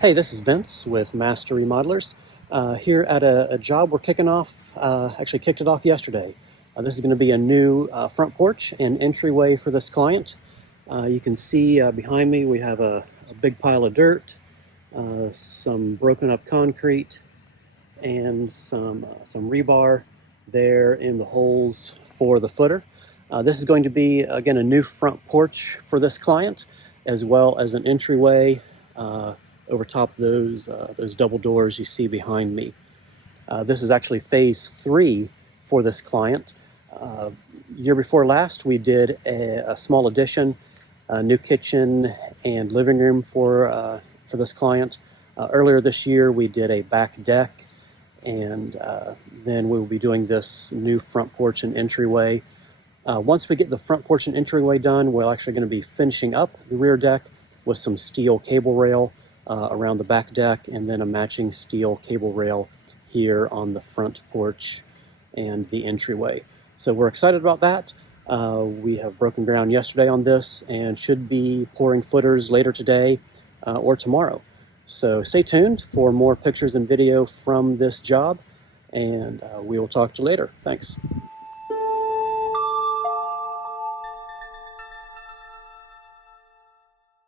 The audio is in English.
Hey, this is Vince with Master Remodelers. Here at a job we're kicking off, actually kicked it off yesterday. This is going to be a new front porch and entryway for this client. You can see behind me we have a big pile of dirt, some broken up concrete, and some rebar there in the holes for the footer. This is going to be, again, a new front porch for this client, as well as an entryway over top those double doors you see behind me. This is actually phase 3 for this client. Year before last, we did a small addition, a new kitchen and living room for this client. Earlier this year, we did a back deck, and then we will be doing this new front porch and entryway. Once we get the front porch and entryway done, we're actually going to be finishing up the rear deck with some steel cable rail around the back deck, and then a matching steel cable rail here on the front porch and the entryway. So we're excited about that. We have broken ground yesterday on this and should be pouring footers later today or tomorrow. So stay tuned for more pictures and video from this job, and we will talk to you later. Thanks.